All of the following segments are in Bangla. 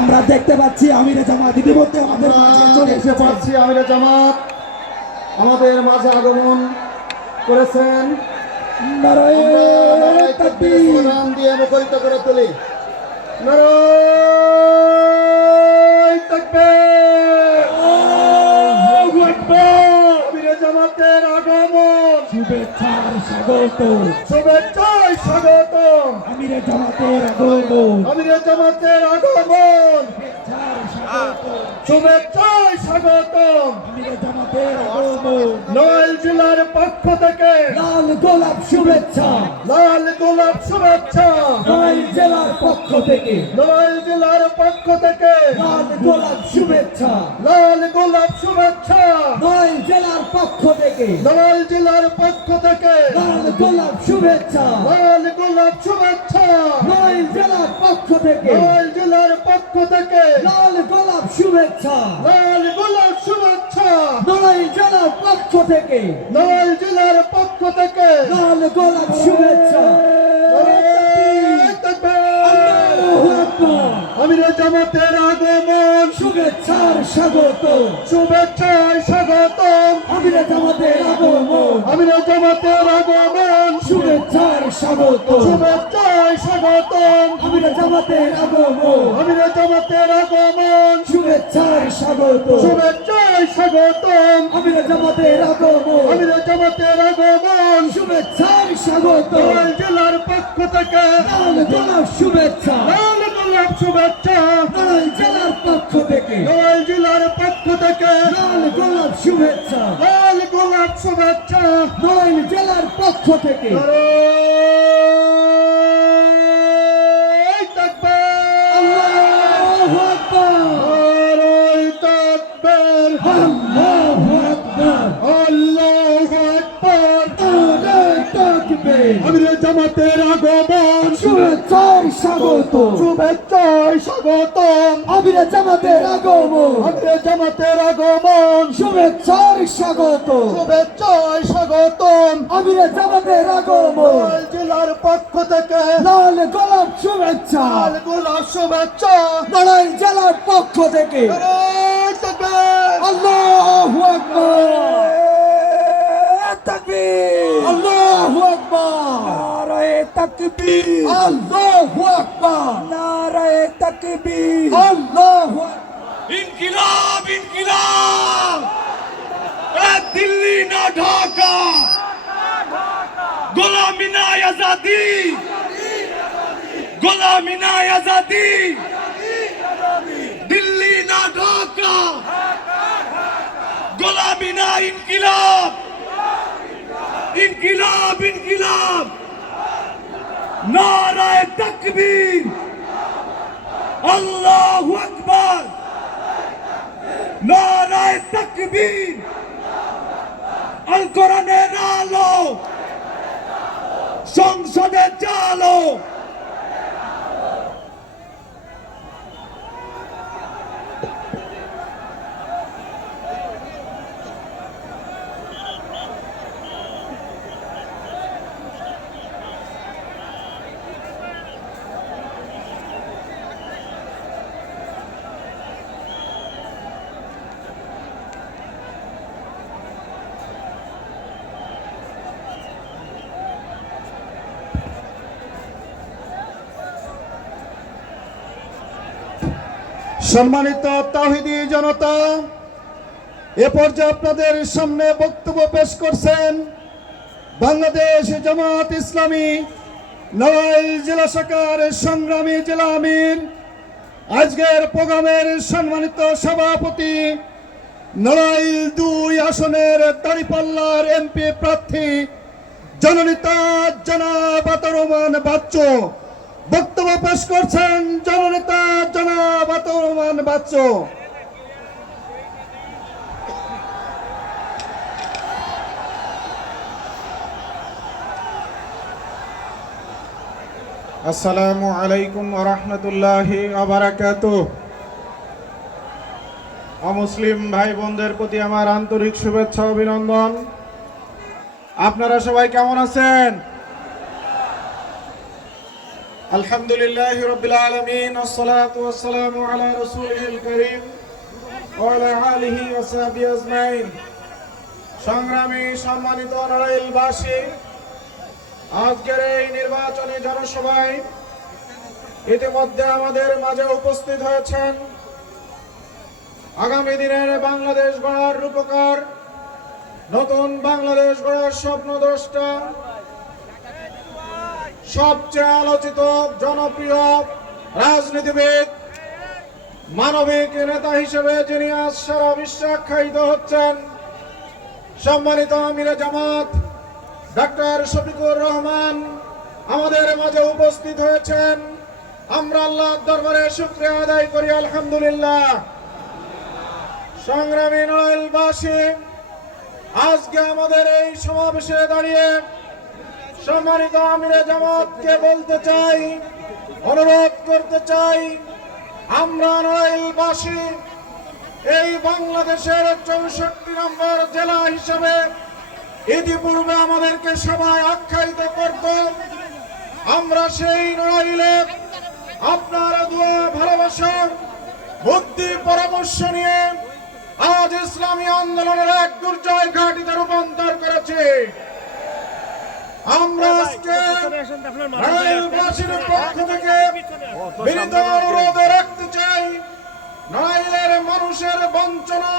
আমরা দেখতে পাচ্ছি আমিরে জামাত ইতিমধ্যে আমাদের মাঝে চলে দেখতে পাচ্ছি আমিরে জামাত আমাদের মাঝে আগমন করেছেন। নারায়ে নারায়ে তাকবীর তাকবীর। স্লোগান দিয়ে মুখরিত করে তুলি। নারায়ে তাকবীর। আল্লাহু আকবার। আমিরে জামাতের আগমন, শুভেচ্ছার স্বাগত, শুভেচ্ছায় স্বাগতম। আমিরে জামাতের আগমন, আমিরে জামাতের আগমন, শুভেচ্ছার স্বাগত, শুভেচ্ছায় স্বাগতম। আমিরে জামাতের আগমন। নড়াইল জেলার পক্ষ থেকে লাল গোলাপ শুভেচ্ছা, লাল গোলাপ শুভেচ্ছা। নড়াইল জেলার পক্ষ থেকে নড়াইল জেলার পক্ষ থেকে লাল গোলাপ শুভেচ্ছা, লাল গোলাপ শুভেচ্ছা। নড়াইল জেলার পক্ষ থেকে নড়াইল জেলার পক্ষ থেকে লাল গোলাপ শুভেচ্ছা, লাল গোলাপ শুভেচ্ছা। নড়াইল জেলার পক্ষ থেকে নড়াইল জেলার পক্ষ থেকে লাল গোলাপ শুভেচ্ছা, লাল গোলাপ শুভেচ্ছা। নড়াইল জেলার পক্ষ থেকে নড়াইল জেলার পক্ষ থেকে লাল গোলাপ শুভেচ্ছা। নারায়ে তাকবীর। আল্লাহু আকবার। আমিরে জামাতের আগমন, শুভেচ্ছার স্বাগত, শুভেচ্ছায় স্বাগতম। আমিরে জামাতের আগমন, আমিরে জামাতের আগমন, শুভেচ্ছার স্বাগত, শুভেচ্ছায় স্বাগতম। আমিরে জামাতের আগমন, আমিরে জামাতের আগমন, শুভেচ্ছার স্বাগত, শুভেচ্ছায় স্বাগতম। আমিরে জামাতের আগমন, আমিরে জামাতের আগমন, শুভেচ্ছার স্বাগত, নড়াইল জেলার পক্ষ থেকে লাল গোলাপ শুভেচ্ছা, লাল গোলাপ শুভেচ্ছা। নড়াইল জেলার পক্ষ থেকে নড়াইল জেলার পক্ষ থেকে লাল গোলাপ শুভেচ্ছা, লাল গোলাপ শুভেচ্ছা। নড়াইল জেলার পক্ষ থেকে নারায়ে তাকবীর। আল্লাহু আকবার। নারায়ে তাকবীর। আল্লাহু আকবার। আল্লাহু আকবার। নারায়ে তাকবীর। আমিরে জামাতের আগমন, শুভেচ্ছার স্বাগত, শুভেচ্ছায় স্বাগতম। আমিরে জামাতের আগমন, আমিরে জামাতের আগমন, শুভেচ্ছার স্বাগত, শুভেচ্ছায় স্বাগতম। আমিরে জামাতের আগমন, নড়াইল জেলার পক্ষ থেকে লাল গোলাপ শুভেচ্ছা, লাল গোলাপ শুভেচ্ছা। নড়াইল জেলার পক্ষ থেকে নারায়ে তাকবীর। আল্লাহু আকবার। তাকবীর, আল্লাহু আকবার, নারায়ে তাকবীর, আল্লাহু আকবার, নারায়ে তাকবীর, আল্লাহু আকবার। ইনকিলাব ইনকিলাব এ দিল্লি না ঢাকা গোলামি না আজাদি গোলামি না আজাদি দিল্লি না ঢাকা গোলামি না ইনকিলাব ইনকিলাব ইনকিলাব নারায়ে তাকবীর আল্লাহু আকবার নারায়ে তাকবীর আল কোরআনের আলো সংসদে চালো সম্মানিত তাওহীদি জনতা, এ পর্যায়ে আপনাদের সামনে বক্তব্য পেশ করছেন বাংলাদেশ জামাত ইসলামী নড়াইল জেলা শাখার সংগ্রামী জেলা আমির, আজকের প্রোগ্রামের সম্মানিত সভাপতি, নড়াইল ২ আসনের দাঁড়িপাল্লার এমপি প্রার্থী জননেতা জনাব আতাউর রহমান বাচ্চু। বক্তব্য পেশ করছেন জননেতা জনাব আতাউর রহমান বাচ্চু। আসসালামু আলাইকুম ওয়া রাহমাতুল্লাহি ওয়া বারাকাতুহু। অমুসলিম ভাই বোনদের প্রতি আমার আন্তরিক শুভেচ্ছা ও অভিনন্দন। আপনারা সবাই কেমন আছেন? আলহামদুলিল্লাহ রাব্বিল আলামিন والصلاه والسلام على رسوله الكريم وعلى اله وصحبه اجمعين। সংগ্রামী সম্মানিত নড়াইলবাসী, আজকের এই নির্বাচনী জনসভায় ইতিমধ্যে আমাদের মাঝে উপস্থিত হয়েছেন আগামী দিনের বাংলাদেশ গড়ার রূপকার, নতুন বাংলাদেশ গড়ার স্বপ্নদ্রষ্টা, সবচেয়ে আলোচিত জনপ্রিয় রাজনীতিবিদ, মানবিক নেতা হিসেবে যিনি আজ সারা বিশ্বে আখ্যায়িত হচ্ছেন, সম্মানিত আমিরে জামাত ডাক্তার শফিকুর রহমান আমাদের মাঝে উপস্থিত হয়েছেন। আমরা আল্লাহর দরবারে শুকরিয়া আদায় করি, আলহামদুলিল্লাহ। সংগ্রামী নড়াইলবাসী, আজকে আমাদের এই সমাবেশে দাঁড়িয়ে সম্মানিত আমিরে জামাতকে বলতে চাই, অনুরোধ করতে চাই, আমরা নড়াইলবাসী এই বাংলাদেশের 64 নম্বর জেলা হিসাবে ইতিপূর্বে আমাদেরকে সবাই আখ্যায়িত করত। আমরা সেই নড়াইলে আপনার দোয়া, ভালোবাসা, বুদ্ধি, পরামর্শ নিয়ে আজ ইসলামী আন্দোলনের এক দুর্জয় ঘাঁটিতে রূপান্তর করেছি। আমরা আজকে নড়াইলবাসীর পক্ষ থেকে বিনীত অনুরোধ রাখতে চাই, নড়াইলের মানুষের বঞ্চনা,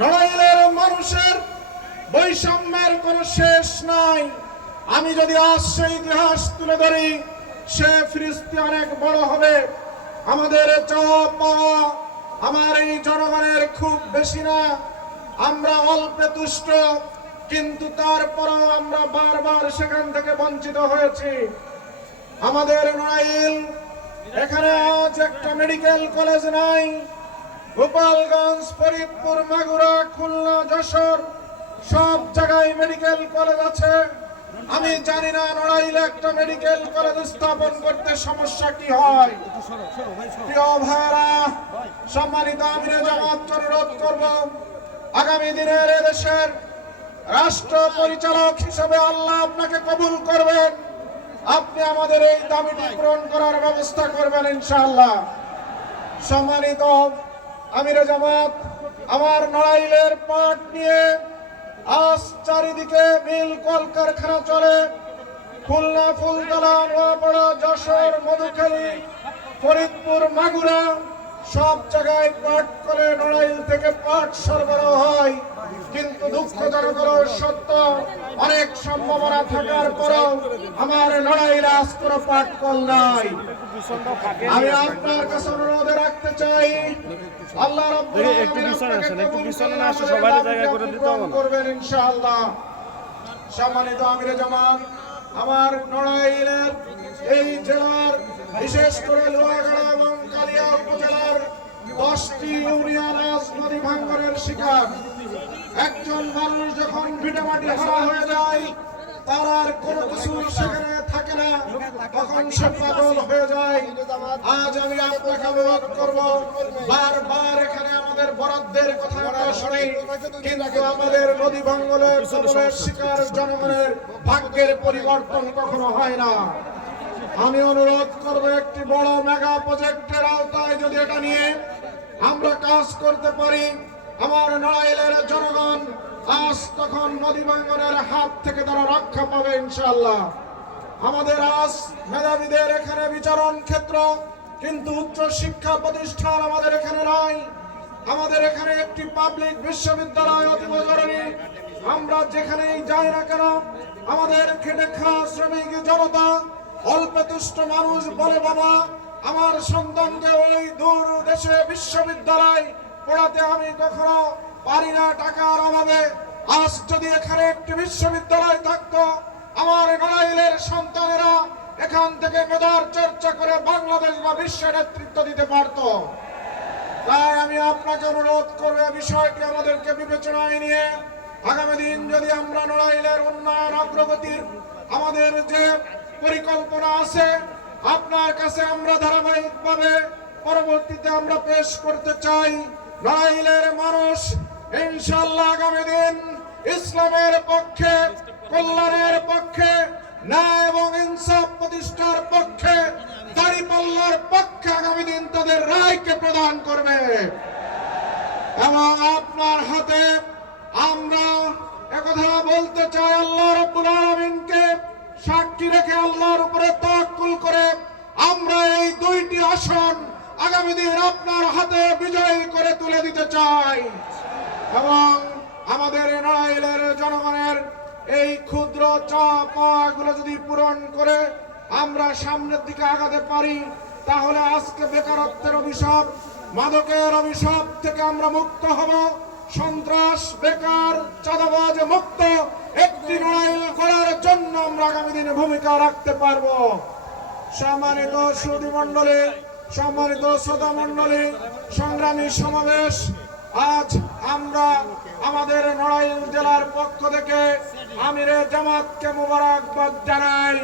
নড়াইলের মানুষের বৈষম্যের কোনো শেষ নাই। আমি যদি আজ সেই ইতিহাস তুলে ধরি, সে ফিরিস্তি অনেক বড় হবে। আমাদের চাওয়া পাওয়া আমার এই জনগণের খুব বেশি না, আমরা অল্পে তুষ্ট, কিন্তু তারপরেও আমরা বারবার সেখান থেকে বঞ্চিত হয়েছি। আমাদের নড়াইল, এখানে আজ একটা মেডিকেল কলেজ নাই। গোপালগঞ্জ, ফরিদপুর, মাগুরা, খুলনা, যশোর সব জায়গায় মেডিকেল কলেজ আছে। আমি জানি না নড়াইলে একটা মেডিকেল কলেজ স্থাপন করতে সমস্যা কি হয়। প্রিয় ভাইরা, সম্মানিত আমিরে জামাত অনুরোধ করব, আগামী দিনের এদেশের রাষ্ট্র পরিচালক হিসেবে আল্লাহ আপনাকে কবুল করবেন। আপনি আমাদের এই দাবিটি পূরণ করার ব্যবস্থা করবেন ইনশাআল্লাহ। সম্মানিত আমিরে জামাত, আমার নড়াইলের পাট নিয়ে আজ চারিদিকে মিল কলকারখানা চলে। খুলনা, ফুলতলা, নোয়াপাড়া, যশোর, মধুখালী, ফরিদপুর, মাগুরা সব জায়গায় পাট করে নড়াইল থেকে পাট সরবরাহ হয়। কিন্তু দুঃখজনক হলো সত্য, অনেক সম্ভাবনা থাকার পরেও আমার নড়াইলে আজ কোনো পাট কল নাই। আমি আপনার কাছে অনুরোধ রাখতে চাই, আল্লাহ রাব্বুল আলামিন করবেন ইনশাআল্লাহ। সম্মানিত আমিরে জামাত, আমার নড়াইলের এই জেলার, বিশেষ করে লোহাগাড়া এবং কালিয়া উপজেলার 10টি ইউনিয়ন আজ নদী ভাঙ্গনের শিকার। একজন মানুষ যখন ভিটামাটি হারা হয়ে যায়, তার আর কোনো কিছু সেখানে থাকে না, তখন সে পাগল হয়ে যায়। আজ আমি আপনাকে অনুরোধ করব, বারবার এখানে আমাদের বরাদ্দের কথা শুনি, কিন্তু আমাদের নদী ভাঙ্গনের শিকার জনগণের ভাগ্যের পরিবর্তন কখনো হয় না। আমি অনুরোধ করব, একটি বড় মেগা প্রজেক্টের আওতায় যদি এটা নিয়ে আমরা কাজ করতে পারি, আমার নড়াইলের জনগণ আজ তখন নদী ভাঙ্গনের হাত থেকে তারা রক্ষা পাবে ইনশাআল্লাহ। আমাদের আজ মেধাবীদের এখানে বিচারণ ক্ষেত্র, কিন্তু উচ্চ শিক্ষা প্রতিষ্ঠান আমাদের এখানে নাই। আমাদের এখানে একটি পাবলিক বিশ্ববিদ্যালয় অতীব জরুরি। আমরা যেখানেই যাই না কেন, আমাদের খেটে খাওয়া শ্রমিক জনতা, অল্পে তুষ্ট মানুষ বলে, বাবা আমার সন্তানকে ওই দূর দেশে বিশ্ববিদ্যালয় পড়াতে আমি কখনো পারি না টাকার অভাবে। আজ যদি এখানে একটি বিশ্ববিদ্যালয় থাকতো, আমার নড়াইলের সন্তানেরা এখান থেকে মেধার চর্চা করে বাংলাদেশ বা বিশ্বে নেতৃত্ব দিতে পারত। তাই আমি আপনাকে অনুরোধ করব, বিষয়টি আমাদেরকে বিবেচনায় নিয়ে আগামী দিন যদি আমরা নড়াইলের উন্নয়ন অগ্রগতির আমাদের যে পরিকল্পনা আছে, আপনার কাছে আমরা ধারাবাহিকভাবে পরবর্তীতে আমরা পেশ করতে চাই। নড়াইলের মানুষ ইনশাআল্লাহ আগামী দিন ইসলামের পক্ষে, কল্যাণের পক্ষে, ন্যায় এবং ইনসাফ প্রতিষ্ঠার পক্ষে, দাঁড়িপাল্লার পক্ষে আগামী দিন তাদের রায়কে প্রদান করবে। এবং আপনার হাতে আমরা একথা বলতে চাই, আল্লাহ রাব্বুল আলামিনকে সাক্ষী রেখে, আল্লাহর উপরে তাওয়াক্কুল করে আমরা এই দুইটি আসন আগামী দিন আপনার হাতে বিজয়ী করে তুলে দিতে চাই। এবং আমাদের নড়াইলের জনগণের এই ক্ষুদ্র চাপাগুলো যদি পূরণ করে আমরা সামনের দিকে আগাতে পারি, তাহলে আজকে বেকারত্বের অভিশাপ, মাদকের অভিশাপ থেকে আমরা মুক্ত হব, সন্ত্রাস, বেকার, চাঁদাবাজ মুক্ত একটি নড়াইল করার জন্য আমরা আগামী দিনে ভূমিকা রাখতে পারবো। সম্মানিত সুধী মণ্ডলী, সম্মানিত শ্রোতা মণ্ডলী, সংগ্রামী সমাবেশ, আজ আমরা আমাদের নড়াইল জেলার পক্ষ থেকে আমিরে জামাতকে মোবারকবাদ জানাই।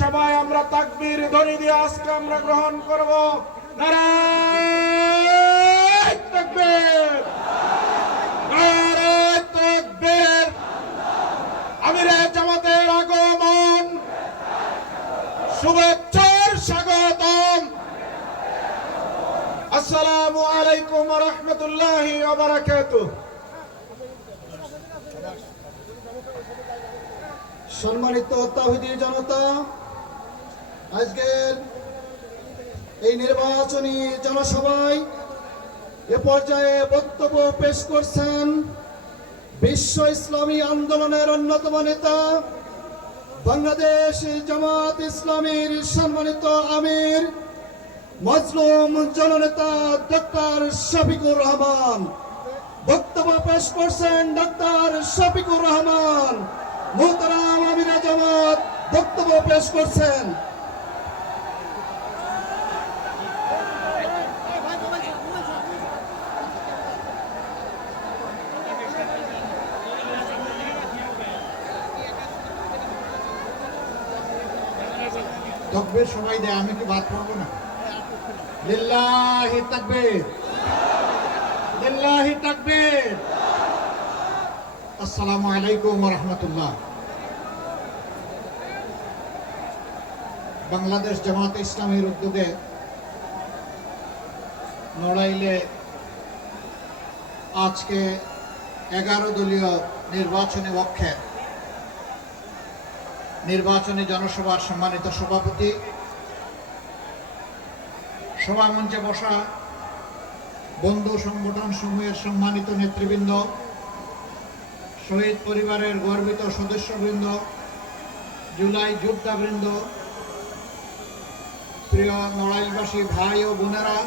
সবাই আমরা তাকবীর ধ্বনি দিয়ে আজকে আমরা গ্রহণ করব। নারায়ে তাকবীর, নারায়ে তাকবীর। আমিরে জামাতের আগমন, শুভেচ্ছার স্বাগতম। আসসালামু আলাইকুম ওয়া রাহমাতুল্লাহি ওয়া বারাকাতুহু। সম্মানিত তাওহীদি জনতা, আজকের এই নির্বাচনী জনসভায় এ পর্যায়ে বক্তব্য পেশ করছেন বিশ্ব ইসলামী আন্দোলনের অন্যতম নেতা, বাংলাদেশ জামাত ইসলামীর সম্মানিত আমির, মজলুম জননেতা ডক্টর শফিকুর রহমান। বক্তব্য পেশ করছেন ডক্টর শফিকুর রহমান। মোহতারাম আমিরে জামাত বক্তব্য পেশ করছেন। তাকবীর সবাই দেয়, আমি কি বাদ পড়বো না? লিল্লাহি তাকবীর, লিল্লাহি তাকবীর। আসসালামু আলাইকুম ওয়া রাহমাতুল্লাহ। বাংলাদেশ জামাত ইসলামীর উদ্যোগে নড়াইলে আজকে 11 দলীয় নির্বাচনী পক্ষে নির্বাচনী জনসভার সম্মানিত সভাপতি, সভামঞ্চে বসা বন্ধু সংগঠন সমূহের সম্মানিত নেতৃবৃন্দ, শহীদ পরিবারের গর্বিত সদস্যবৃন্দ, জুলাই যোদ্ধাবৃন্দ, প্রিয় নড়াইলবাসী ভাই ও বোনেরা,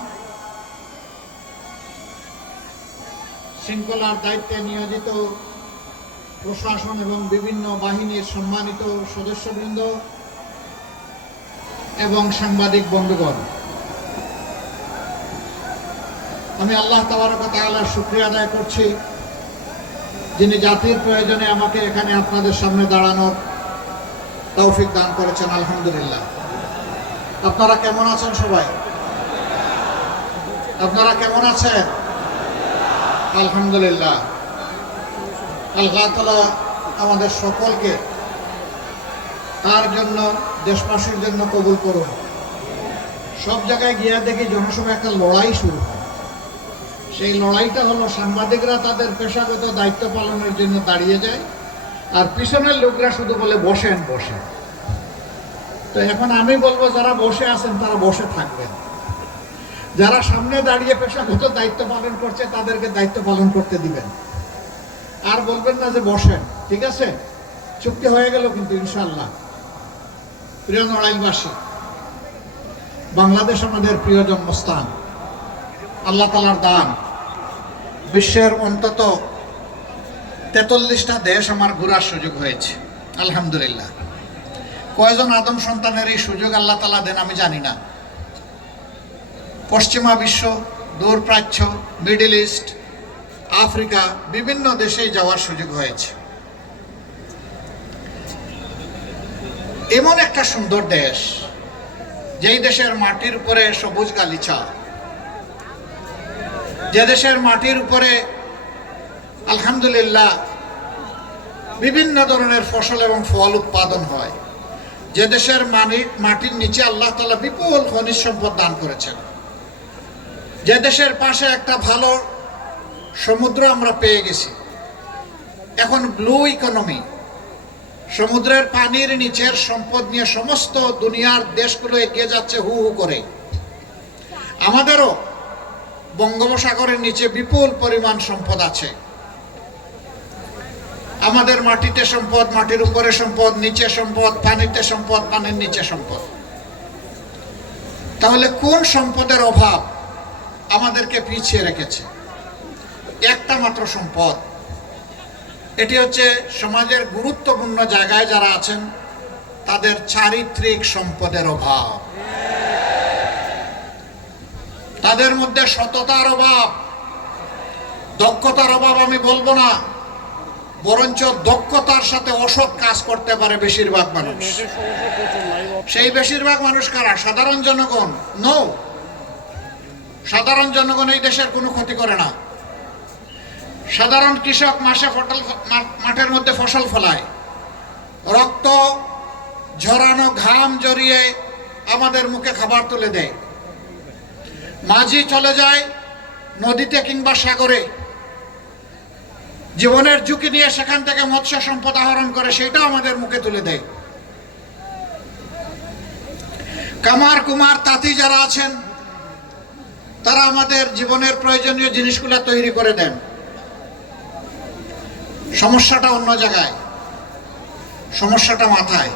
শৃঙ্খলার দায়িত্বে নিয়োজিত প্রশাসন এবং বিভিন্ন বাহিনীর সম্মানিত সদস্যবৃন্দ এবং সাংবাদিক বন্ধুগণ, আমি আল্লাহ তাবারক ওয়া তাআলার শুকরিয়া আদায় করছি, যিনি জাতির প্রয়োজনে আমাকে এখানে আপনাদের সামনে দাঁড়ানোর তৌফিক দান করেছেন। আলহামদুলিল্লাহ। আপনারা কেমন আছেন? সবাই আপনারা কেমন আছেন? আলহামদুলিল্লাহ। আল্লাহ তাআলা আমাদের সকলকে তার জন্য, দেশবাসীর জন্য কবুল করুন। সব জায়গায় গিয়ে দেখি জনসভা একটা লড়াই শুরু হয়। সেই লড়াইটা হলো সাংবাদিকরা তাদের পেশাগত দায়িত্ব পালনের জন্য দাঁড়িয়ে যায়, আর পিছনের লোকরা শুধু বলে বসেন বসেন। তো এখন আমি বলবো, যারা বসে আছেন তারা বসে থাকবেন, যারা সামনে দাঁড়িয়ে পেশাগত দায়িত্ব পালন করছে তাদেরকে দায়িত্ব পালন করতে দিবেন, আর বলবেন না যে বসেন। ঠিক আছে? চুক্তি হয়ে গেল কিন্তু ইনশাআল্লাহ। প্রিয় নড়াইলবাসী, বাংলাদেশ আমাদের প্রিয় জন্মস্থান, আল্লাহ তাআলার দান। বিশ্বের অন্তত 43টা দেশ আমার ঘোরার সুযোগ হয়েছে, আলহামদুলিল্লাহ। কয়জন আদম সন্তানের এই সুযোগ আল্লাহ তাআলা দেন আমি জানি না। পশ্চিমা বিশ্ব, দূর প্রাচ্য, মিডল ইস্ট, আফ্রিকা, বিভিন্ন দেশেই যাওয়ার সুযোগ হয়েছে। এমন একটা সুন্দর দেশ, যেই দেশের মাটির উপরে সবুজ গালিচা, যে দেশের মাটির উপরে আলহামদুলিল্লাহ বিভিন্ন ধরনের ফসল এবং ফল উৎপাদন হয়, যে দেশের মাটির নিচে আল্লাহ তাআলা বিপুল খনিজ সম্পদ দান করেছেন, যে দেশের পাশে একটা ভালো সমুদ্র আমরা পেয়ে গেছি, এখন ব্লু ইকোনমি, সমুদ্রের পানির নিচের সম্পদ নিয়ে সমস্ত দুনিয়ার দেশগুলো এগিয়ে যাচ্ছে হু হু করে। আমাদেরও বঙ্গোপসাগরের নিচে বিপুল পরিমাণ সম্পদ আছে। আমাদের মাটিতে সম্পদ, মাটির উপরে সম্পদ, নিচে সম্পদ, পানিতে সম্পদ, পানির নিচে সম্পদ। তাহলে কোন সম্পদের অভাব আমাদেরকে পিছিয়ে রেখেছে? একটা মাত্র সম্পদ, এটি হচ্ছে সমাজের গুরুত্বপূর্ণ জায়গায় যারা আছেন তাদের চারিত্রিক সম্পদের অভাব। তাদের মধ্যে সততার অভাব, দক্ষতার অভাব আমি বলবো না, বরঞ্চ দক্ষতার সাথে অসৎ কাজ করতে পারে বেশিরভাগ মানুষ। সেই বেশিরভাগ মানুষ কারা? সাধারণ জনগণ। নো, সাধারণ জনগণ এই দেশের কোনো ক্ষতি করে না। সাধারণ কৃষক মাঠের মধ্যে ফসল ফলায়, রক্ত ঝরানো ঘাম জড়িয়ে আমাদের মুখে খাবার তুলে দেয়। মাঝি চলে যায় নদীতে কিংবা সাগরে, জীবনের ঝুঁকি নিয়ে সেখান থেকে মৎস্য সম্পদ আহরণ করে, সেটাও আমাদের মুখে তুলে দেয়। কামার কুমার তাঁতি যারা আছেন তারা আমাদের জীবনের প্রয়োজনীয় জিনিসগুলো তৈরি করে দেন। সমস্যাটা অন্য জায়গায়, সমস্যাটা মাথায়।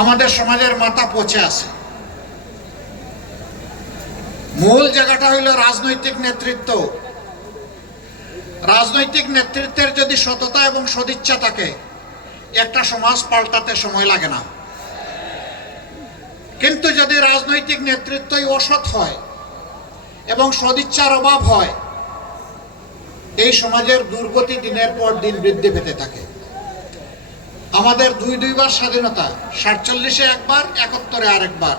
আমাদের সমাজের মাথা পচে আছে। মূল জায়গাটা হইল রাজনৈতিক নেতৃত্ব। রাজনৈতিক নেতৃত্বের যদি সততা এবং সদিচ্ছা থাকে, একটা সমাজ পাল্টাতে সময় লাগে না। কিন্তু যদি রাজনৈতিক নেতৃত্বই অসৎ হয় এবং সদিচ্ছার অভাব হয়, এই সমাজের দুর্গতি দিনের পর দিন বৃদ্ধি পেতে থাকে। আমাদের দুইবার স্বাধীনতা, 47-এ একবার, 71-এ আরেকবার।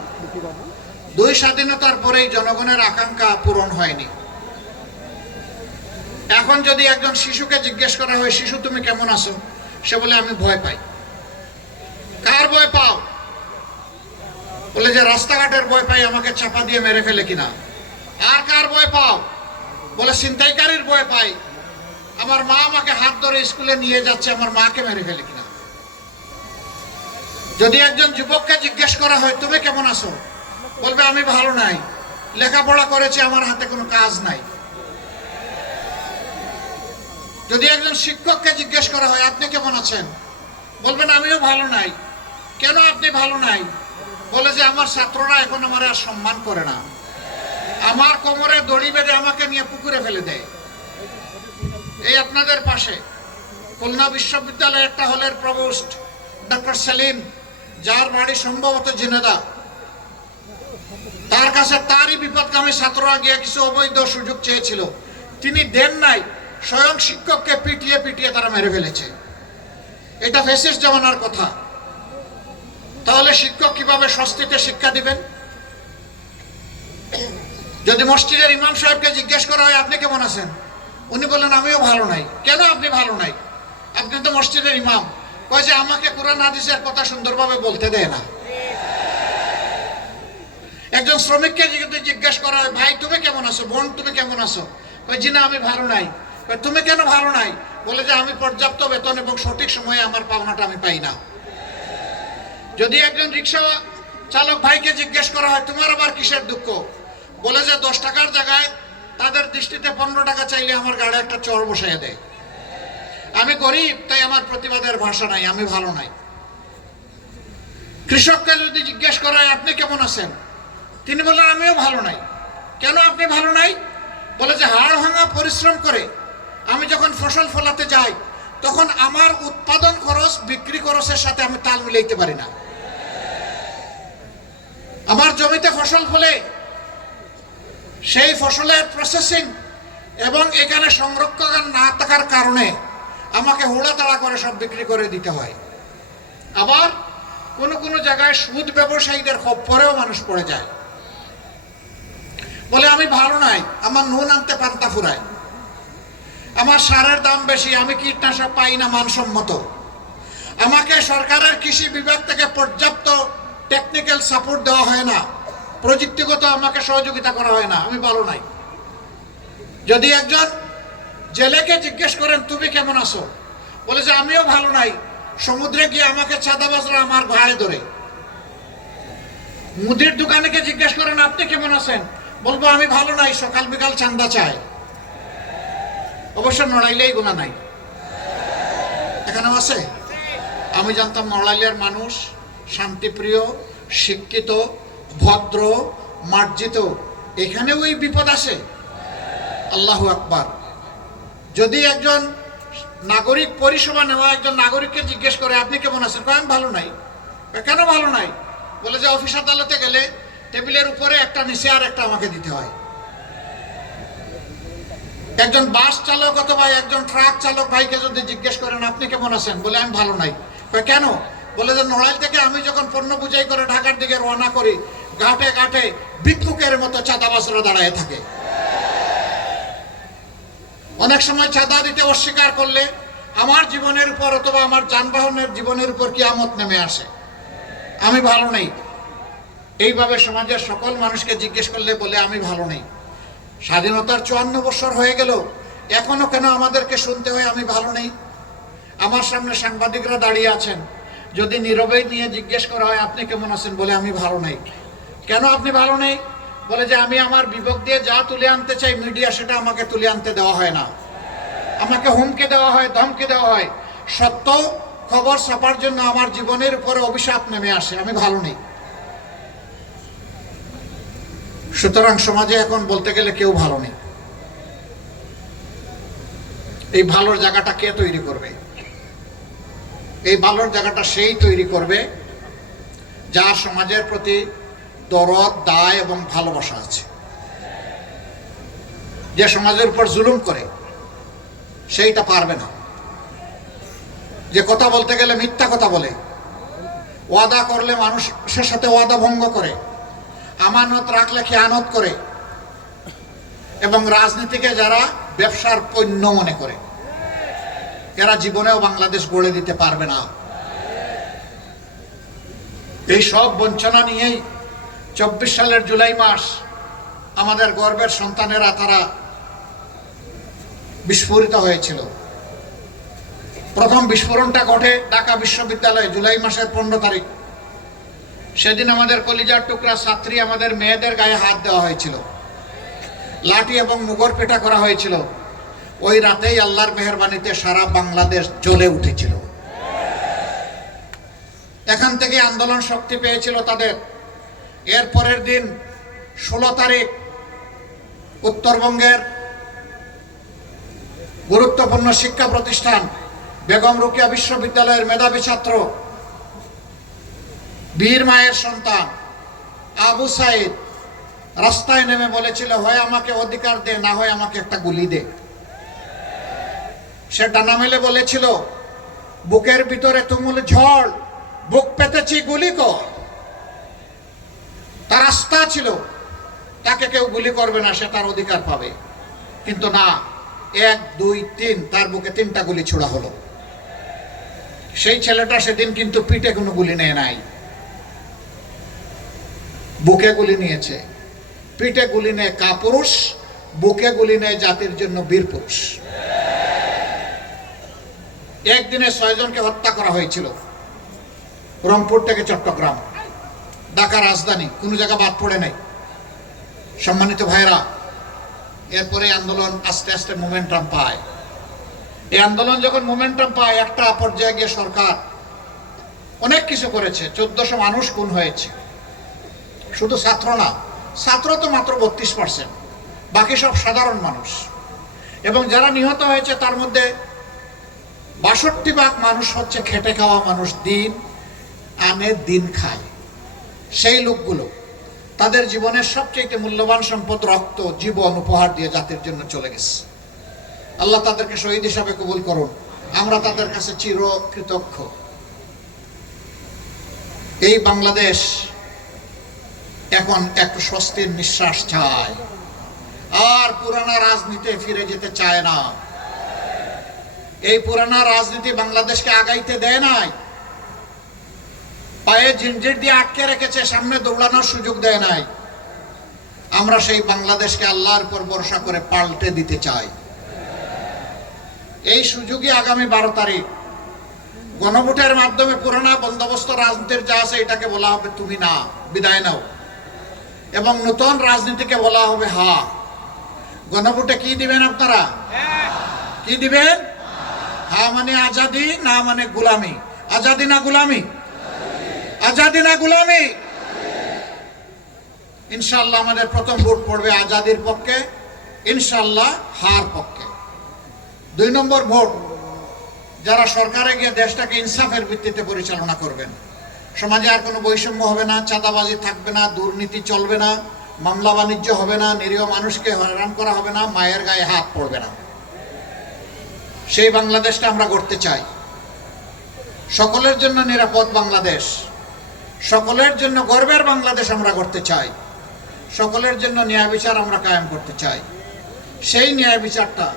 দুই স্বাধীনতার পরেই জনগণের আকাঙ্ক্ষা পূরণ হয়নি। এখন যদি একজন শিশুকে জিজ্ঞেস করা হয়, শিশু তুমি কেমন আছো, সে বলে আমি ভয় পাই। কার ভয় পাও? বলে যে রাস্তাঘাটের ভয় পাই, আমাকে চাপা দিয়ে মেরে ফেলে কিনা। আর কার ভয় পাও? বলে ছিনতাইকারীর ভয় পাই, আমার মা আমাকে হাত ধরে স্কুলে নিয়ে যাচ্ছে, আমার মাকে মেরে ফেলে কিনা। যদি একজন যুবককে জিজ্ঞেস করা হয় তুমি কেমন আছো, বলবে আমি ভালো নাই, লেখাপড়া করেছি, আমার হাতে কোনো কাজ নাই। যদি একজন শিক্ষককে জিজ্ঞেস করা হয় আপনি কেমন আছেন, বলবেন আমিও ভালো নাই। কেন আপনি ভালো নাই? বলে যে আমার ছাত্ররা এখন আমার আর সম্মান করে না, আমার কোমরে দড়ি বেঁধে আমাকে নিয়ে পুকুরে ফেলে দেয়। এই আপনাদের পাশে খুলনা বিশ্ববিদ্যালয়ের একটা হলের প্রভোস্ট ডক্টর সেলিম, যার বাড়ি সম্ভবত ঝিনেদা, তার কাছে তারই বিপদকামী ছাত্ররা গিয়ে কিছু অবৈধ সুযোগ চেয়েছিল, তিনি দেন নাই। স্বয়ং শিক্ষককে পিটিয়ে পিটিয়ে তারা মেরে ফেলেছে। এটা ফ্যাসিস্ট জমানার কথা। তাহলে শিক্ষক কিভাবে স্বস্তিতে শিক্ষা দিবেন? যদি মসজিদের ইমাম সাহেবকে জিজ্ঞেস করা হয় আপনি কেমন আছেন, উনি বললেন আমিও ভালো নাই। কেন আপনি ভালো নাই? আপনি তো মসজিদের ইমাম। কয় যে আমাকে কোরআন হাদিসের কথা সুন্দরভাবে বলতে দেয় না। একজন শ্রমিককে যদি জিজ্ঞেস করা হয় ভাই তুমি কেমন আছো, বোন তুমি কেমন আছো, কয় জি না আমি ভালো নাই। তুমি কেন ভালো নাই? বলে যে আমি পর্যাপ্ত বেতন এবং সঠিক সময়ে আমার পাওনাটা আমি পাই না। যদি একজন রিক্সা চালক ভাইকে জিজ্ঞেস করা হয় তোমার আবার কিসের দুঃখ, বলে যে 10 টাকার জায়গায় তাদের দৃষ্টিতে 15 টাকা চাইলে আমার গাড়ি একটা চর বসাইয়া দেয়। আমি গরিব তাই আমার প্রতিবাদের ভাষা নাই, আমি ভালো নাই। কৃষককে যদি জিজ্ঞেস করা হয় আপনি কেমন আছেন, তিনি বললেন আমিও ভালো নাই। কেন আপনি ভালো নাই? বলে যে হাড় ভাঙা পরিশ্রম করে আমি যখন ফসল ফলাতে যাই তখন আমার উৎপাদন খরচ বিক্রি খরচের সাথে আমি তাল মিলাইতে পারি না। আমার জমিতে ফসল ফলে সেই ফসলের প্রসেসিং এবং এখানে সংরক্ষণ না থাকার কারণে আমাকে হুড়াতাড়া করে সব বিক্রি করে দিতে হয়। আবার কোন কোন জায়গায় সুদ ব্যবসায়ীদের খপ্পরেও মানুষ পড়ে যায়। বলে আমি ভালো নাই, আমার নুন আনতে পান্তা ফুরায়, আমার সারের দাম বেশি, আমি কীটনাশক পাই না মানসম্মত, আমাকে সরকারের কৃষি বিভাগ থেকে পর্যাপ্ত টেকনিক্যাল সাপোর্ট দেওয়া হয় না, প্রযুক্তিগত আমাকে সহযোগিতা করা হয় না, আমি ভালো নাই। যদি একজন জেলেকে জিজ্ঞেস করেন তুমি কেমন আছো, বলে যে আমিও ভালো নাই, সমুদ্রে গিয়ে আমাকে চাঁদাবাজরা আমার ঘাড়ে ধরে। মুদির দোকানেকে জিজ্ঞেস করেন আপনি কেমন আছেন, বলবো আমি ভালো নাই, সকাল বিকাল চান্দা চাই। অবশ্য নড়াইলেই গুণা নাই, এখানেও আছে। আমি জানতাম নড়াইলের মানুষ শান্তিপ্রিয়, শিক্ষিত, ভদ্র, মার্জিত। এখানেও এই বিপদ আসে। আল্লাহু আকবার। যদি একজন নাগরিক পরিষেবা নেওয়া একজন নাগরিককে জিজ্ঞেস করে আপনি কেমন আছেন, আমি ভালো নাই। কেন ভালো নাই, বলে যে অফিস আদালতে গেলে টেবিলের উপরে একটা নিচে আর একটা আমাকে দিতে হয়। একজন বাস চালক অথবা একজন ট্রাক চালক ভাইকে যদি জিজ্ঞেস করেন আপনি কেমন আছেন, বলে আমি ভালো নাই। কেন, বলে যে নড়াইল থেকে আমি যখন পণ্য বুঝাই করে ঢাকার দিকে রওনা করি, ঘাটে ঘাটে ভিক্ষুকের মতো চাঁদাবাজরা দাঁড়ায় থাকে। অনেক সময় চাঁদা দিতে অস্বীকার করলে আমার জীবনের উপর অথবা আমার যানবাহনের জীবনের উপর কিয়ামত নেমে আসে। আমি ভালো নেই। এইভাবে সমাজের সকল মানুষকে জিজ্ঞেস করলে বলে আমি ভালো নেই। স্বাধীনতার 54 বছর হয়ে গেল, এখনো কেন আমাদেরকে শুনতে হয় আমি ভালো নেই? আমার সামনে সাংবাদিকরা দাঁড়িয়ে আছেন, যদি নীরবে নিয়ে জিজ্ঞেস করা হয় আপনি কেমন আছেন, বলে আমি ভালো নেই। কেন আপনি ভালো নেই, বলে যে আমি আমার বিবেক দিয়ে যা তুলে আনতে চাই মিডিয়া সেটা আমাকে তুলে আনতে দেওয়া হয় না, আমাকে হুমকি দেওয়া হয়, ধমকি দেওয়া হয়, সত্য খবর ছাপার জন্য আমার জীবনের উপরে অভিশাপ নেমে আসে, আমি ভালো নেই। সুতরাং সমাজে এখন বলতে গেলে কেউ ভালো নেই। এই ভালোর জায়গাটা কে তৈরি করবে? এই ভালোর জায়গাটা সেই তৈরি করবে যার সমাজের প্রতি দরদ, দায় এবং ভালোবাসা আছে। যে সমাজের উপর জুলুম করে সেইটা পারবে না। যে কথা বলতে গেলে মিথ্যা কথা বলে, ওয়াদা করলে মানুষের সাথে ওয়াদা ভঙ্গ করে, আমানত রাখলে খেয়ানত করে, এবং রাজনীতিকে যারা ব্যবসার পণ্য মনে করে, এরা জীবনেও বাংলাদেশ গড়ে দিতে পারবে না। এই সব বঞ্চনা নিয়েই 24 সালের জুলাই মাস আমাদের গর্বের সন্তানেরা তারা বিস্ফোরিত হয়েছিল। প্রথম বিস্ফোরণটা ঘটে ঢাকা বিশ্ববিদ্যালয়ে জুলাই মাসের 15 তারিখ। সেদিন আমাদের কলিজার টুকরা ছাত্রী আমাদের মেয়েদের গায়ে হাত দেওয়া হয়েছিল, লাঠি এবং মুগর পেটা করা হয়েছিল। ওই রাতেই আল্লাহর মেহেরবানিতে সারা বাংলাদেশ জ্বলে উঠেছিল। এখান থেকে আন্দোলন শক্তি পেয়েছিল তাদের। এর পরের দিন 16 তারিখ উত্তরবঙ্গের গুরুত্বপূর্ণ শিক্ষা প্রতিষ্ঠান বেগম রোকেয়া বিশ্ববিদ্যালয়ের মেধাবী ছাত্র, বীর মায়ের সন্তান আবু সাইদ রাস্তায় নেমে বলেছিল, হয় আমাকে অধিকার দে, না হয় আমাকে একটা গুলি দে। সে ডানা মেলে বলেছিল, বুকের ভিতরে তুমুল ঝড়, বুক পেতেছি, গুলি কর। তার আস্থা ছিল তাকে কেউ গুলি করবে না, সে তার অধিকার পাবে। কিন্তু না, 1, 2, 3 তার বুকে 3টা গুলি ছোড়া হলো। সেই ছেলেটা সেদিন কিন্তু পিঠে কোনো গুলি নেয় নাই, বুকে গুলি নিয়েছে। পিঠে গুলি নেয় কাপুরুষ, বুকে গুলি নেয় জাতির জন্য বীর পুরুষ। একদিনে 6 জনকে হত্যা করা হয়েছিল। রংপুর থেকে চট্টগ্রাম, ঢাকা রাজধানী, কোনো জায়গা বাদ পড়ে নাই। সম্মানিত ভাইরা, এরপরে আন্দোলন আস্তে আস্তে মোমেন্টাম পায়। এই আন্দোলন যখন মোমেন্টাম পায়, একটা পর্যায়ে গিয়ে সরকার অনেক কিছু করেছে। 1400 মানুষ খুন হয়েছে। শুধু ছাত্র না, ছাত্র তো মাত্র 32%, বাকি সব সাধারণ মানুষ। এবং যারা নিহত হয়েছে তার মধ্যে 62% মানুষ হচ্ছে খেটে খাওয়া মানুষ, দিন আনে দিন খায়। সেই লোকগুলো তাদের জীবনের সবচেয়ে মূল্যবান সম্পদ রক্ত, জীবন উপহার দিয়ে জাতির জন্য চলে গেছে। আল্লাহ তাদেরকে শহীদ হিসাবে কবুল করুন। আমরা তাদের কাছে চির কৃতজ্ঞ। এই বাংলাদেশ এখন একটু স্বস্তির নিঃশ্বাস চায়, আর পুরানা রাজনীতি ফিরে যেতে চায় না। এই পুরানা রাজনীতি বাংলাদেশকে আগাইতে দেয় নাই। পায়ে জিঞ্জির দিয়ে আটকে রেখেছে, সামনে দৌড়ানোর সুযোগ দেয় নাই। আমরা সেই বাংলাদেশকে আল্লাহর উপর ভরসা করে পাল্টে দিতে চাই। এই সুযোগই আগামী 12 তারিখ গণভোটের মাধ্যমে পুরোনো বন্দোবস্ত রাজনীতির যা আছে এটাকে বলা হবে তুমি না, বিদায় নাও, এবং নতুন রাজনীতিকে বলা হবে হা। গণভোটে কি দিবেন আপনারা? কি দিবেন? হা মানে আজাদি, না মানে গোলামি। আজাদি না গোলামি? আজাদি না গোলামি? ইনশাআল্লাহ আমাদের প্রথম ভোট পড়বে আজাদির পক্ষে, ইনশাআল্লাহ হার পক্ষে। 2 নম্বর ভোট, যারা সরকারে গিয়ে দেশটাকে ইনসাফের ভিত্তিতে পরিচালনা করবেন। সমাজে আর কোনো বৈষম্য হবে না, চাঁদাবাজি থাকবে না, দুর্নীতি চলবে না, মামলা বাণিজ্য হবে না, নিরীহ মানুষকে হয়রান করা হবে না, মায়ের গায়ে হাত পড়বে না। সেই বাংলাদেশটা আমরা গড়তে চাই। সকলের জন্য নিরাপদ বাংলাদেশ, সকলের জন্য গর্বের বাংলাদেশ আমরা গড়তে চাই। সকলের জন্য ন্যায় বিচার আমরা কায়েম করতে চাই। সেই ন্যায় বিচারটা,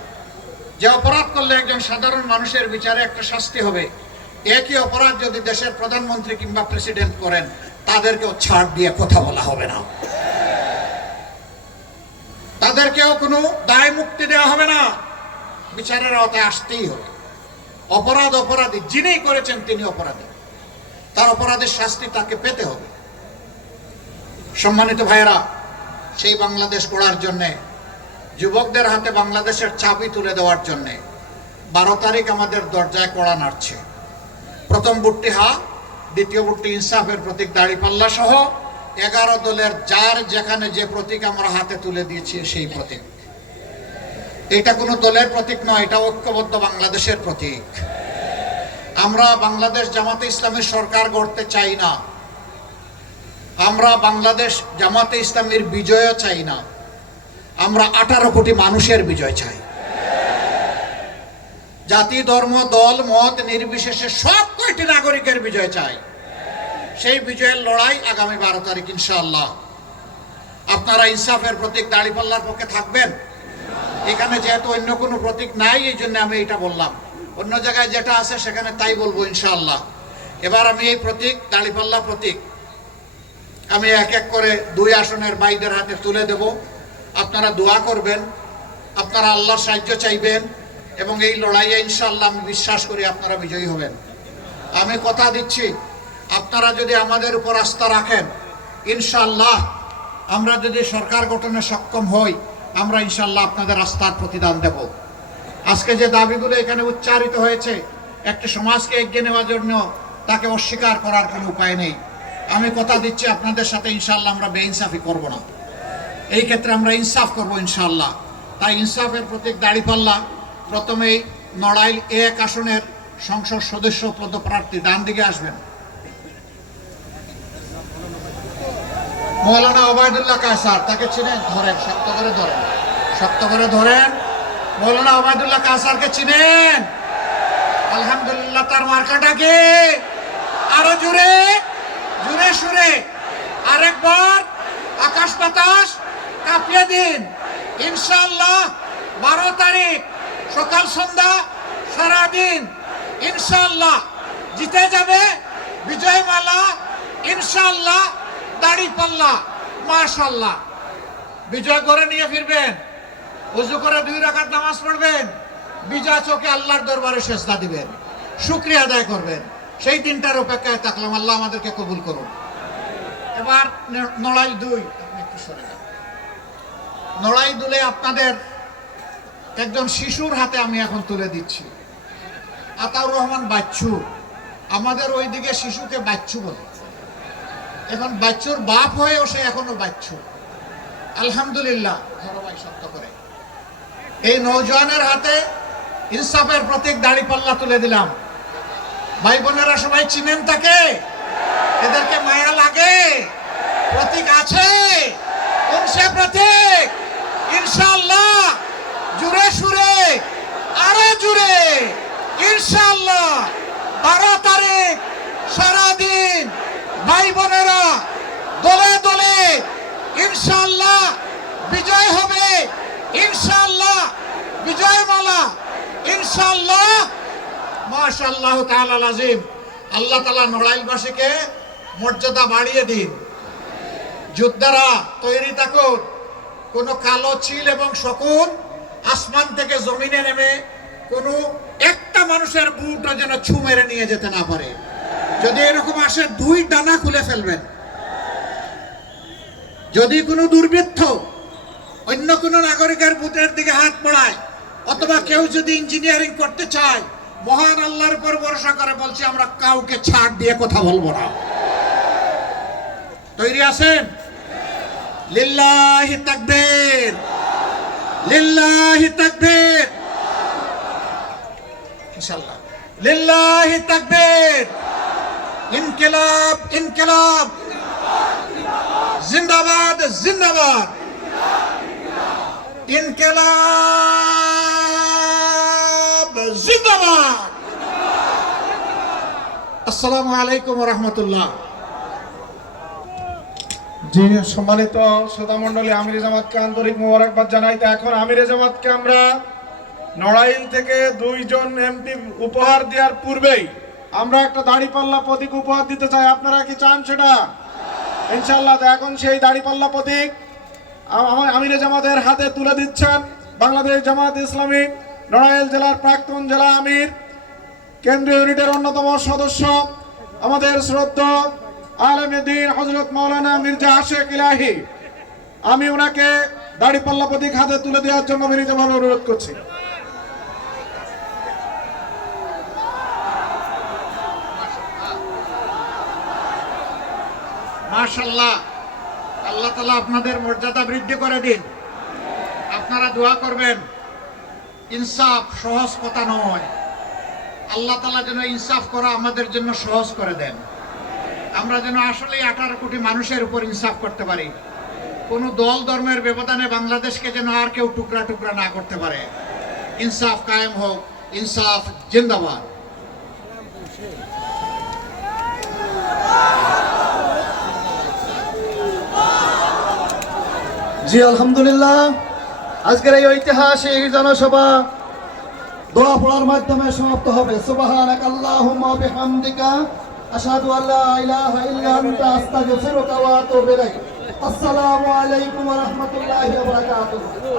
যে অপরাধ করলে একজন সাধারণ মানুষের বিচারে একটা শাস্তি হবে, একই অপরাধ যদি দেশের প্রধানমন্ত্রী কিংবা প্রেসিডেন্ট করেন, তাদেরকেও ছাড় দিয়ে কথা বলা হবে না, তাদেরকেও কোনো দায় মুক্তি দেওয়া হবে না, বিচারের আওতায় আসতেই হবে। অপরাধ অপরাধী, যিনি করেছেন তিনি অপরাধী, তার অপরাধের শাস্তি তাকে পেতে হবে। সম্মানিত ভাইয়েরা, সেই বাংলাদেশ গড়ার জন্যে, যুবকদের হাতে বাংলাদেশের চাবি তুলে দেওয়ার জন্যে 12 তারিখ আমাদের দরজায় কড়া নাড়ছে। প্রথম ভোটটি হা, দ্বিতীয় ভোটটি ইনসাফের প্রতীক দাঁড়িপাল্লা সহ 11 দলের যার যেখানে যে প্রতীক আমরা হাতে তুলে দিয়েছি সেই প্রতীক। এটা কোনো দলের প্রতীক নয়, এটা ঐক্যবদ্ধ বাংলাদেশের প্রতীক। আমরা বাংলাদেশ জামাতে ইসলামের সরকার গড়তে চাই না, আমরা বাংলাদেশ জামাতে ইসলামের বিজয়ও চাই না, আমরা 18 কোটি মানুষের বিজয় চাই। জাতি, ধর্ম, দল, মত নির্বিশেষে সব কয়টি নাগরিকের বিজয় চাই। সেই বিজয়ের লড়াই আগামী 12 তারিখ ইনশাআল্লাহ। আপনারা ইনসাফের প্রতীক দাঁড়িপাল্লার পক্ষে থাকবেন। এখানে যেহেতু অন্য কোনো প্রতীক নাই, এই জন্য আমি এটা বললাম। অন্য জায়গায় যেটা আছে সেখানে তাই বলবো ইনশাআল্লাহ। এবার আমি এই প্রতীক, দাঁড়িপাল্লা প্রতীক, আমি এক এক করে 2 আসনের ভাইদের হাতে তুলে দেব। আপনারা দোয়া করবেন, আপনারা আল্লাহর সাহায্য চাইবেন, এবং এই লড়াইয়ে ইনশাআল্লাহ আমি বিশ্বাস করি আপনারা বিজয়ী হবেন। আমি কথা দিচ্ছি, আপনারা যদি আমাদের উপর আস্থা রাখেন, ইনশাআল্লাহ আমরা যদি সরকার গঠনে সক্ষম হই, আমরা ইনশাআল্লাহ আপনাদের আস্থার প্রতিদান দেব। আজকে যে দাবিগুলো এখানে উচ্চারিত হয়েছে, একটি সমাজকে এগিয়ে নেওয়ার জন্য তাকে অস্বীকার করার কোনো উপায় নেই। আমি কথা দিচ্ছি আপনাদের সাথে ইনশাআল্লাহ আমরা বেইনসাফি করব না, এই ক্ষেত্রে আমরা ইনসাফ করব ইনশাআল্লাহ। তাই ইনসাফের প্রতীক দাঁড়িপাল্লা। প্রথমেই নড়াইল 1 আসনের সংসদ সদস্য পদপ্রার্থী, ডান দিকে আসবেন, মৌলানা ওবায়দুল্লাহ কায়সার। তাকে চিনেন? ধরেন, শক্ত করে ধরেন, শক্ত করে ধরেন। মৌলানা ওবায়দুল্লাহ কায়সারকে চিনেন? আলহামদুলিল্লাহ। তার মার্কাটা কি? আরো জোরে, জোরে সুরে আরেকবার আকাশ বাতাস কাঁপিয়ে দিন। ইনশাআল্লাহ 12 তারিখ সকাল সন্ধ্যা সারাদিন ইনশাআল্লাহ জিতে যাবে বিজয়মালা। ইনশাআল্লাহ দাঁড়িপাল্লা, মাশাআল্লাহ। বিজয় করে নিয়ে ফিরবেন, ওযু করে 2 রাকাত নামাজ পড়বেন, বিজয় চোখে আল্লাহর দরবারে সেজদা দিবেন, শুকরিয়া আদায় করবেন। সেই দিনটার অপেক্ষায় থাকলাম। আল্লাহ আমাদেরকে কবুল করুন। এবার নড়াইল 2, আপনি একটু সরে যান। নড়াইল 2 আপনাদের একজন শিশুর হাতে আমি এখন তুলে দিচ্ছি, আতাউর রহমান বাচ্চু। আমাদের ওইদিকে শিশুকে বাচ্চু বলে, এখন বাচ্চুর বাপ হয়েও সে এখনো বাচ্চু। আলহামদুলিল্লাহ। ধরো ভাই, শক্ত করে। এই নওজোয়ানের হাতে ইনসাফের প্রতীক দাঁড়িপাল্লা তুলে দিলাম। ভাই বোনেরা সবাই চিনেন তাকে? এদেরকে মায়া লাগে? প্রতীক আছে? কোন সে প্রতীক? ইনশাআল্লাহ জুড়ে সুরে আরো জুড়ে ইনশাআল্লাহ 12 তারিখ সারাদিন ভাই বোনেরা দলে দলে ইনশাআল্লাহ বিজয় হবে। ইনশাআল্লাহ বিজয়মালা। ইনশাআল্লাহ। মাশাআল্লাহ তাআলা আজিম। আল্লাহ তাআলা নড়াইলবাসীকে মর্যাদা বাড়িয়ে দিন। যোদ্ধারা তৈরি থাকুন, কোনো কালো চিল এবং শকুন আসমান থেকে জমিনে নেমে কোনো একটা মানুষের বুটও যেন ছু মেরে নিয়ে যেতে না পারে। যদি এরকম আসে 2 ডানা খুলে ফেলবেন। যদি কোনো দুর্বৃত্ত অন্য কোনো নাগরিকের বুটের দিকে হাত পড়ায় অথবা কেউ যদি ইঞ্জিনিয়ারিং করতে চায়, মহান আল্লাহর উপর ভরসা করে বলছি আমরা কাউকে ছাড় দিয়ে কথা বলবো না। তৈরি আছেন? লিল্লাহি তাকবীর, লিল্লাহি তাকবীর, ইনশাআল্লাহ লিল্লাহি তাকবীর। ইনকিলাব, ইনকিলাব, জিন্দাবাদ, জিন্দাবাদ, ইনকিলাব জিন্দাবাদ। আসসালামু আলাইকুম ওয়া রাহমাতুল্লাহ। জি, সম্মানিত শ্রোতামণ্ডলী, আমির জামাতকে আন্তরিক মোবারকবাদ জানাই। তো এখন আমির জামাতকে আমরা নড়াইল থেকে 2 জন এমপি উপহার দেওয়ার পূর্বেই আমরা একটা দাড়িপাল্লা প্রতীক উপহার দিতে চাই। আপনারা কি চান সেটা? ইনশাআল্লাহ। তো এখন সেই দাড়িপাল্লা প্রতীক আমির জামাতের হাতে তুলে দিচ্ছেন বাংলাদেশ জামাত ইসলামী নড়াইল জেলার প্রাক্তন জেলা আমির, কেন্দ্রীয় ইউনিটের অন্যতম সদস্য, আমাদের শ্রদ্ধা আলেমে দ্বীন হযরত মাওলানা মির্জা আশিক ইলাহি। আমি ওনাকে দাড়িপাল্লা প্রতীক হাতে তুলে দেওয়ার জন্য বিনীতভাবে অনুরোধ করছি। মাশাআল্লাহ, আল্লাহ তাআলা আপনাদের মর্যাদা বৃদ্ধি করে দিন। আপনারা দোয়া করবেন। ইনসাফ সহজ কথা নয়। আল্লাহ তাআলা যেন ইনসাফ করা আমাদের জন্য সহজ করে দেন। আমরা যেন আসলে 18 কোটি মানুষের উপর ইনসাফ করতে পারি। কোনো দল ধর্মের ব্যবধানে বাংলাদেশকে যেন আর কেউ টুকরা টুকরা না করতে পারে। ইনসাফ কায়েম হোক। ইনসাফ জিন্দাবাদ। জি আলহামদুলিল্লাহ, আজকের এই ঐতিহাসিক জনসভা দোয়া পড়ার মাধ্যমে সমাপ্ত হবে। সুবহানাক আল্লাহুম্মা ওয়া বিহামদিকা আশহাদু আল্লা ইলাহা ইল্লা আনতা আস্তাগফিরুকা ওয়া আতুবু ইলাইক। আসসালামু আলাইকুম ওয়া রাহমাতুল্লাহি ওয়া বারাকাতুহু।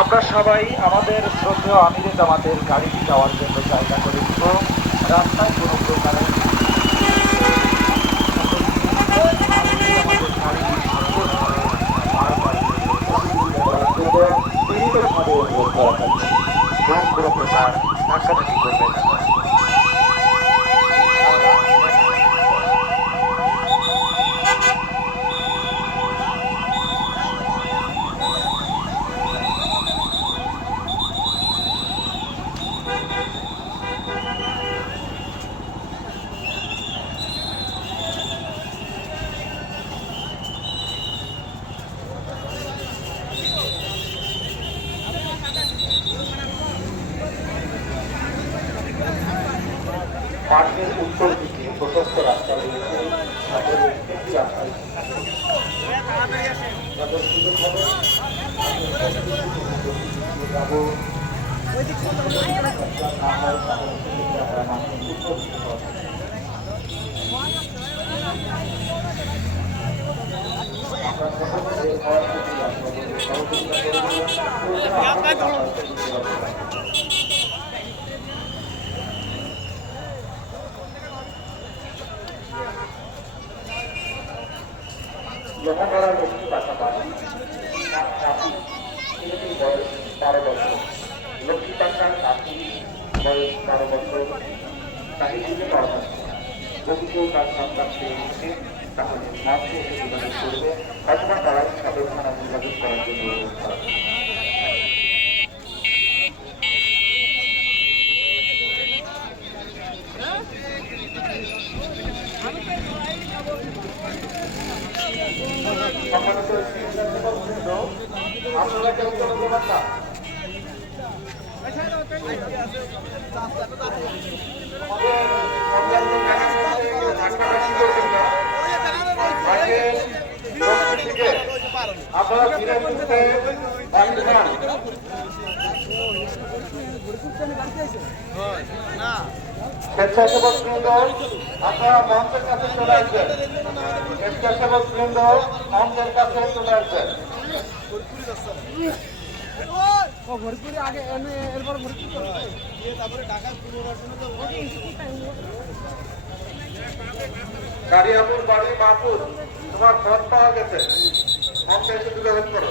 আমরা সবাই আমাদের শ্রদ্ধেয় আমিরে জামাতের গাড়িটি যাওয়ার জন্য জায়গা করে দিব। রাস্তায় কোনো প্রকারের কোনো প্রকার ধাক্কাধাক্কি করবেন না। লেখাপড়ার লক্ষ্মী পাশাপাশি বয়স 12 বছর, লক্ষ্মী পাশার কাকি বয়স 12 বছর, তাকে দিতে পরামর্শ যদি কেউ তার সন্তান পেয়ে উঠে তাহলে মাঝে এসে যোগাযোগ করবে অথবা তারা তাদের থানা যোগাযোগ করার জন্য অনুরোধ করা। আপনারা কেউ কেউ দেবেন না। আপনারা ফিরে আসতে বাড়িতে যান। স্বেচ্ছাসেবক বৃন্দ আপনারা মঞ্চের কাছে চলে আসবেন। স্বেচ্ছাসেবক বৃন্দ মঞ্চের কাছে চলে আসবেন। কারিয়াপুর বাড়ি মাহফুজ তোমার ফোন পাওয়া গেছে, মঞ্চে এসে যোগাযোগ করো।